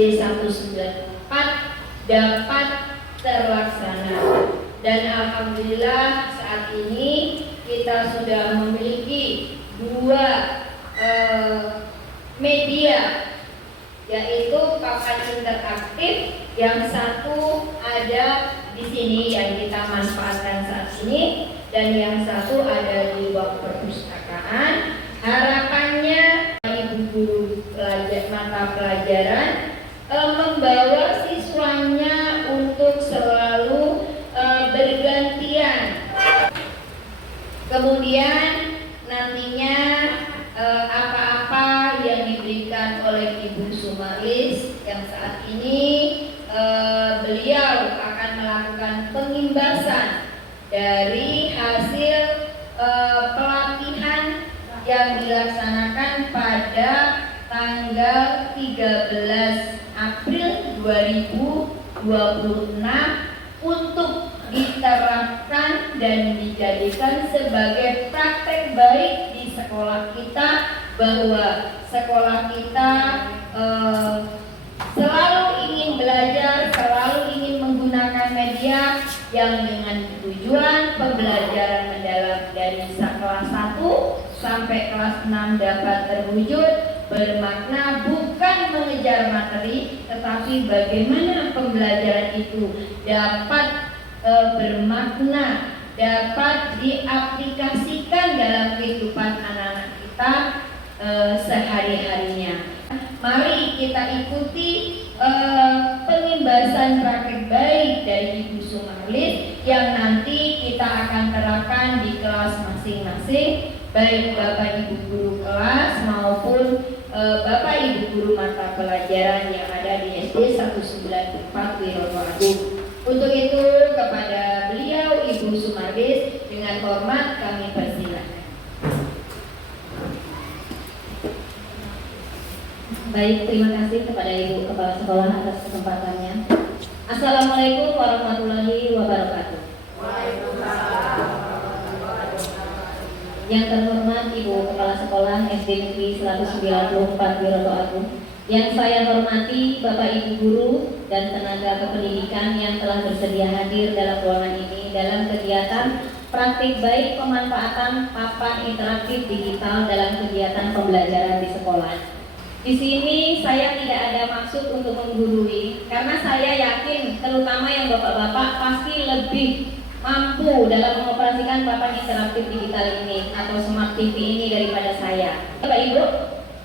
SD 194 dapat terlaksana. Dan alhamdulillah saat ini kita sudah memiliki dua media, yaitu papan interaktif. Yang satu ada di sini yang kita manfaatkan saat ini, dan yang satu ada di ruang perpustakaan. Harapannya ibu guru mata pelajaran membawa siswanya untuk selalu bergantian. Kemudian nantinya apa-apa yang diberikan oleh Ibu Sumarlis yang saat ini beliau akan melakukan pengimbasan dari hasil pelatihan yang dilaksanakan pada tanggal 13 April 2026 untuk diterapkan dan dijadikan sebagai praktek baik di sekolah kita, bahwa sekolah kita selalu ingin belajar, selalu ingin menggunakan media yang dengan tujuan pembelajaran mendalam dari kelas 1 sampai kelas 6 dapat terwujud bermakna, bukan mengejar materi, tetapi bagaimana pembelajaran itu dapat bermakna, dapat diaplikasikan dalam kehidupan anak-anak kita sehari-harinya. Mari kita ikuti pengimbasan praktek baik dari Ibu Sumarlis yang nanti kita akan terapkan di kelas masing-masing, baik Bapak Ibu guru kelas maupun Bapak Ibu guru mata pelajaran yang ada di SD 194 Wiroto Agung. Untuk itu kepada beliau Ibu Sumarlis dengan hormat kami persilakan. Baik, terima kasih kepada Ibu Kepala Sekolah atas kesempatannya. Assalamualaikum warahmatullahi wabarakatuh. Yang terhormat Ibu Kepala Sekolah SD Negeri 194 Wiroto Agung, yang saya hormati Bapak Ibu guru dan tenaga kependidikan yang telah bersedia hadir dalam ruangan ini dalam kegiatan praktik baik pemanfaatan papan interaktif digital dalam kegiatan pembelajaran di sekolah. Di sini saya tidak ada maksud untuk menggurui, karena saya yakin terutama yang bapak-bapak pasti lebih mampu dalam mengoperasikan papan interaktif digital ini atau smart TV ini daripada saya. Bapak Ibu,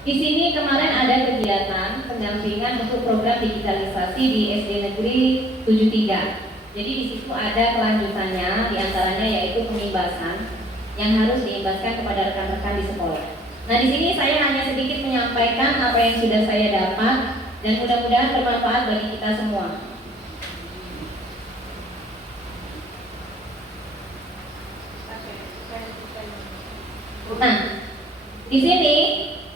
di sini kemarin ada kegiatan pendampingan untuk program digitalisasi di SD Negeri 73. Jadi di situ ada kelanjutannya, diantaranya yaitu pengimbasan yang harus diimbaskan kepada rekan-rekan di sekolah. Nah, di sini saya hanya sedikit menyampaikan apa yang sudah saya dapat dan mudah-mudahan bermanfaat bagi kita semua. Nah, di sini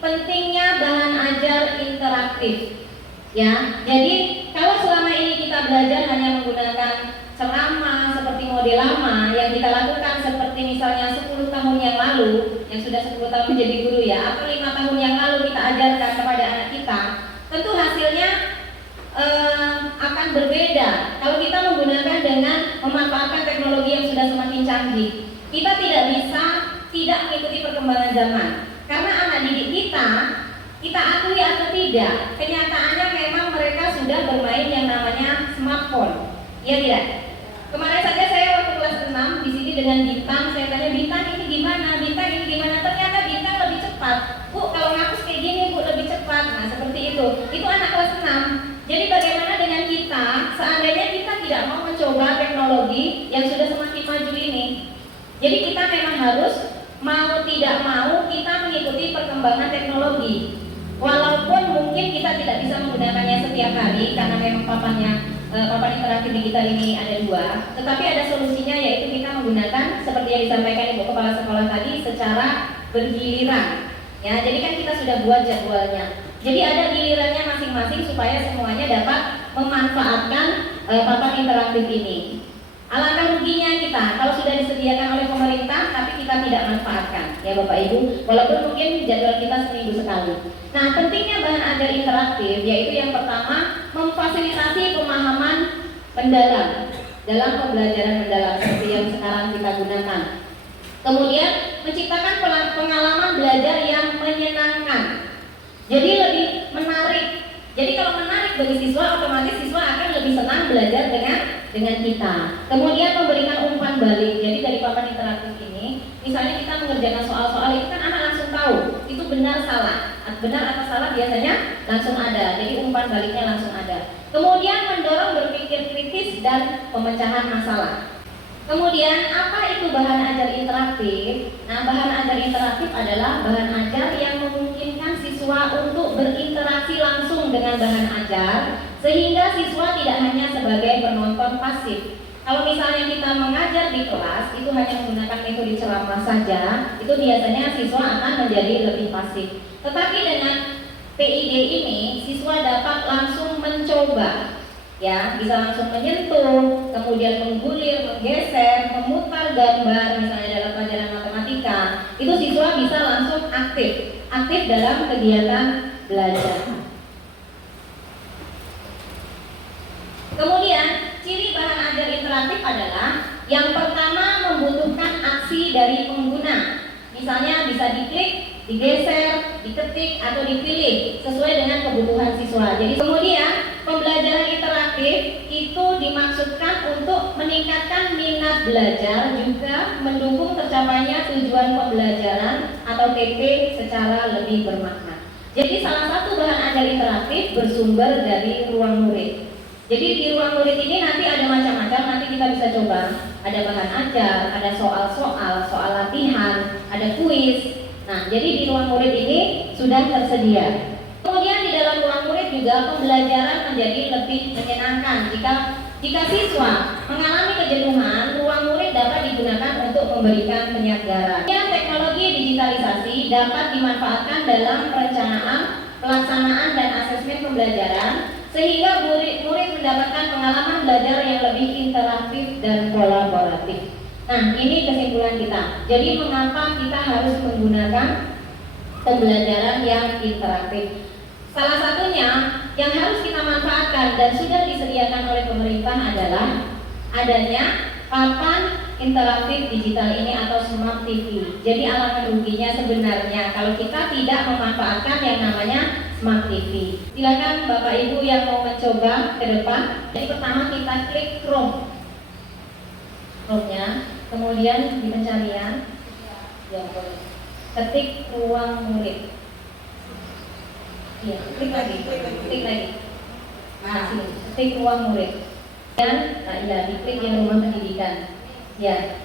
pentingnya bahan ajar interaktif. Ya, jadi kalau selama ini kita belajar hanya menggunakan ceramah seperti model lama yang kita lakukan seperti misalnya 10 tahun yang lalu, yang sudah 10 tahun menjadi guru ya, atau 5 tahun yang lalu kita ajarkan kepada anak kita, tentu hasilnya akan berbeda kalau kita menggunakan dengan memanfaatkan teknologi yang sudah semakin canggih. Kita tidak bisa tidak mengikuti perkembangan zaman, karena anak didik kita akui atau tidak, kenyataannya memang mereka sudah bermain yang namanya smartphone. Iya tidak? Kemarin saja saya waktu kelas 6 di sini dengan Bintang, saya tanya Bintang ini gimana? Bintang ini gimana? Ternyata Bintang lebih cepat. Bu, kalau ngapus kayak gini Bu lebih cepat. Nah, seperti itu. Itu anak kelas 6. Jadi bagaimana dengan kita seandainya kita tidak mau mencoba teknologi yang sudah semakin maju ini? Jadi kita memang harus mau tidak mau kita mengikuti perkembangan teknologi. Walaupun mungkin kita tidak bisa menggunakannya setiap hari karena memang papan interaktif digital ini ada 2, tetapi ada solusinya, yaitu kita menggunakan seperti yang disampaikan Ibu Kepala Sekolah tadi secara bergiliran. Ya, jadi kan kita sudah buat jadwalnya. Jadi ada gilirannya masing-masing supaya semuanya dapat memanfaatkan papan interaktif ini. Alangkah ruginya kita kalau sudah disediakan oleh pemerintah tapi kita tidak manfaatkan, ya Bapak Ibu, walaupun mungkin jadwal kita seminggu sekali. Nah, pentingnya bahan ajar interaktif yaitu yang pertama, memfasilitasi pemahaman mendalam dalam pembelajaran mendalam seperti yang sekarang kita gunakan. Kemudian menciptakan pengalaman belajar yang menyenangkan, jadi lebih menarik. Jadi kalau menarik bagi siswa, otomatis siswa akan lebih senang belajar dengan kita. Kemudian memberikan umpan balik. Jadi dari papan interaktif ini, misalnya kita mengerjakan soal-soal itu kan anak langsung tahu itu benar salah, benar atau salah biasanya langsung ada. Jadi umpan baliknya langsung ada. Kemudian mendorong berpikir kritis dan pemecahan masalah. Kemudian apa itu bahan ajar interaktif? Nah, bahan ajar interaktif adalah bahan ajar yang memungkinkan siswa untuk berinteraksi langsung dengan bahan ajar, sehingga siswa tidak hanya sebagai penonton pasif. Kalau misalnya kita mengajar di kelas itu hanya menggunakan metode ceramah saja, itu biasanya siswa akan menjadi lebih pasif. Tetapi dengan PID ini siswa dapat langsung mencoba, ya, bisa langsung menyentuh, kemudian menggulir, menggeser, memutar gambar, misalnya dalam pelajaran matematika, itu siswa bisa langsung aktif dalam kegiatan belajar. Kemudian ciri bahan ajar interaktif adalah yang pertama membutuhkan aksi dari pengguna. Misalnya bisa diklik, digeser, diketik, atau dipilih sesuai dengan kebutuhan siswa. Jadi kemudian pembelajaran interaktif itu dimaksudkan untuk meningkatkan minat belajar, juga mendukung tercapainya tujuan pembelajaran atau TP secara lebih bermakna. Jadi salah satu bahan ajar interaktif bersumber dari ruang murid. Jadi di ruang murid ini nanti ada macam-macam, nanti kita bisa coba. Ada bahan ajar, ada soal-soal, soal latihan, ada kuis. Nah, jadi di ruang murid ini sudah tersedia. Kemudian di dalam ruang murid juga pembelajaran menjadi lebih menyenangkan. Jika siswa mengalami kejenuhan, ruang murid dapat digunakan untuk memberikan penyegaran. Teknologi digitalisasi dapat dimanfaatkan dalam perencanaan, pelaksanaan, dan asesmen pembelajaran, sehingga murid mendapatkan pengalaman belajar yang lebih interaktif dan kolaboratif. Nah, ini kesimpulan kita. Jadi mengapa kita harus menggunakan pembelajaran yang interaktif? Salah satunya yang harus kita manfaatkan dan sudah disediakan oleh pemerintah adalah adanya papan interaktif digital ini atau Smart TV. Jadi alangkah ruginya sebenarnya kalau kita tidak memanfaatkan yang namanya Smart TV. Silakan Bapak Ibu yang mau mencoba ke depan. Jadi pertama kita klik Chrome-nya, kemudian di pencarian, ya boleh, ketik ruang murid. Iya, klik lagi. Nah, sini, ketik ruang murid. Dan, nah iya, diklik yang rumah pendidikan. Ya.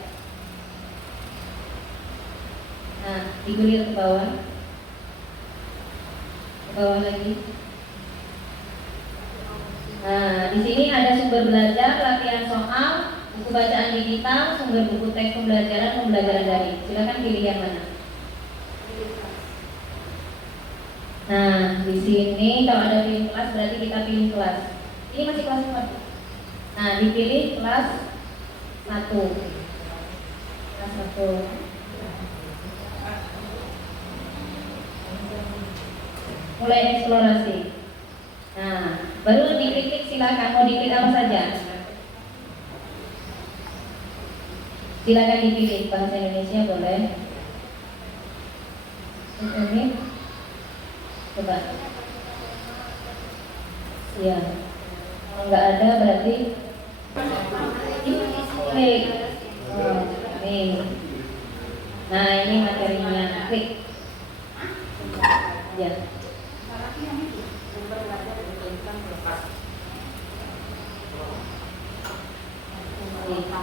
Nah, digulir ke bawah. Ke bawah lagi. Nah, di sini ada sumber belajar, latihan soal, buku bacaan digital, sumber buku teks pembelajaran daring. Silakan pilih yang mana. Nah, di sini kalau ada pilih kelas berarti kita pilih kelas. Ini masih kelas 4. Nah, dipilih kelas 1. Kelas 1. Mulai eksplorasi. Nah, baru diklik silakan mau diklik apa saja. Silakan dipilih bahasa Indonesia boleh. Ini coba. Ya. Kalau nggak ada berarti klik. Oh, ini. Nah, ini materinya. Klik. Ya.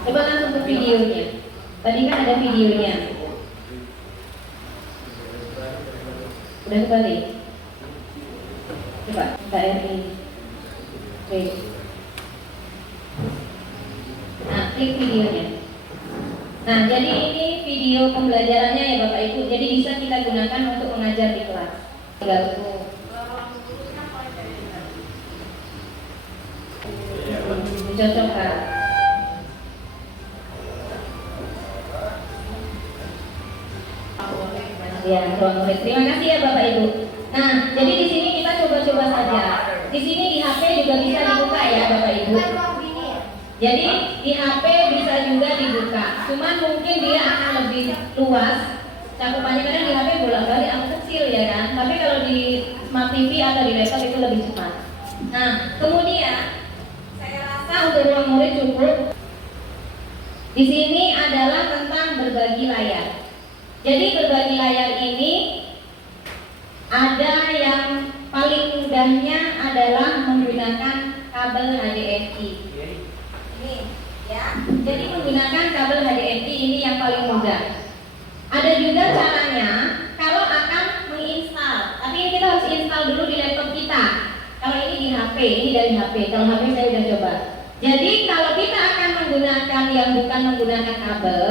Coba langsung ke videonya. Tadi kan ada videonya. Udah kembali. Coba KRI. Klik. Nah, klik videonya. Nah, jadi ini video pembelajarannya ya Bapak Ibu. Jadi bisa kita gunakan untuk mengajar di kelas. Cocok kan? Ya, ruang murid. Terima kasih ya Bapak Ibu. Nah, jadi di sini kita coba-coba saja. Di sini di HP juga bisa dibuka ya Bapak Ibu. Jadi di HP bisa juga dibuka. Cuman mungkin dia akan lebih luas. Cakupannya kadang di HP bolak-balik amat kecil ya kan. Tapi kalau di Smart TV atau di laptop itu lebih cepat. Nah, kemudian saya rasa untuk ruang murid cukup. Di sini adalah tentang berbagi layar. Jadi berbagi layar ini ada yang paling mudahnya adalah menggunakan kabel HDMI. Ini ya. Jadi menggunakan kabel HDMI ini yang paling mudah. Ada juga caranya kalau akan menginstal. Tapi ini kita harus install dulu di laptop kita. Kalau ini di HP, ini dari HP. Kalau HP saya udah coba. Jadi kalau kita akan menggunakan yang bukan menggunakan kabel,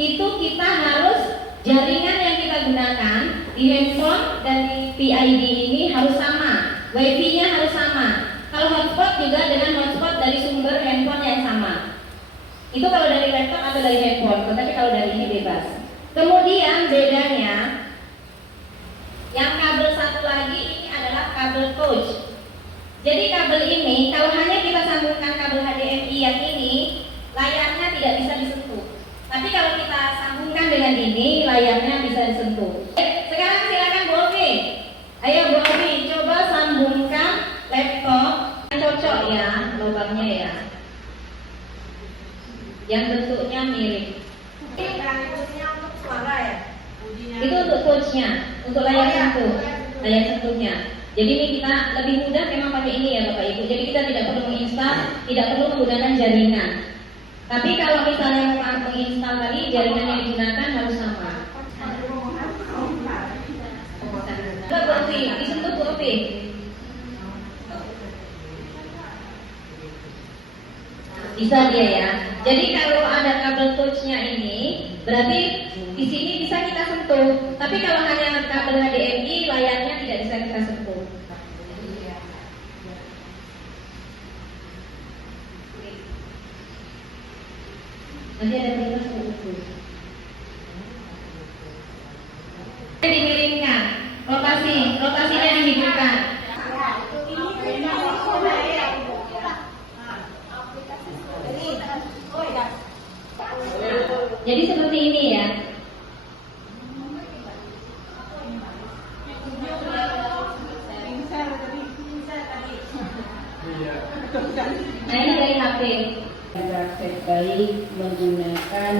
itu kita harus jaringan yang kita gunakan di handphone dan di PID ini harus sama, WiFi-nya harus sama. Kalau hotspot juga dengan hotspot dari sumber handphone yang sama. Itu kalau dari laptop atau dari handphone, tetapi kalau dari ini bebas. Kemudian bedanya, yang kabel satu lagi ini adalah kabel coach. Jadi kabel ini kalau hanya kita sambungkan kabel HDMI yang ini, layarnya tidak bisa disentuh. Tapi kalau kita sambungkan dengan ini, layarnya bisa disentuh. Sekarang silakan Bu Ovi. Ayo Bu Ovi, coba sambungkan laptop. Cocok ya lubangnya ya. Yang bentuknya mirip. Untuk suara ya? Itu untuk coachnya, untuk layar sentuh, layar sentuhnya. Jadi ini kita lebih mudah memang pakai ini ya Bapak Ibu. Jadi kita tidak perlu menginstal, tidak perlu menggunakan jaringan. Tapi kalau misalnya mau menginstal tadi, jaringan yang digunakan harus sama. Coba Bu Ovi, disentuh Bu Ovi. Bisa dia ya. Jadi kalau ada kabel touchnya ini, berarti di sini bisa kita sentuh. Tapi kalau hanya kabel HDMI, layarnya tidak bisa kita sentuh. Nanti ada perintah untuk dimiringkan, rotasinya dihidupkan. Jadi seperti ini ya. Nah ini dari HP. Praktek baik menggunakan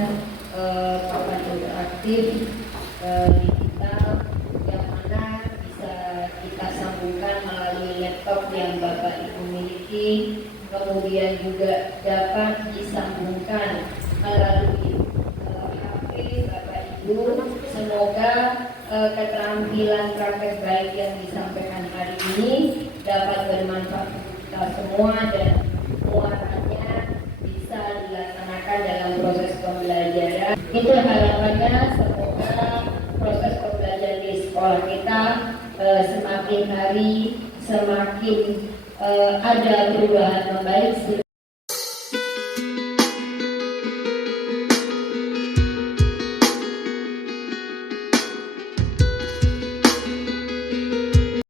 papan interaktif digital yang mana bisa kita sambungkan melalui laptop yang Bapak Ibu miliki, kemudian juga dapat disambungkan melalui HP Bapak Ibu. Semoga keterampilan praktek baik yang disampaikan hari ini dapat bermanfaat untuk kita semua dan muatannya bisa dilaksanakan dalam proses pembelajaran. Itu harapannya, semoga proses pembelajaran di sekolah kita semakin hari semakin ada perubahan membaik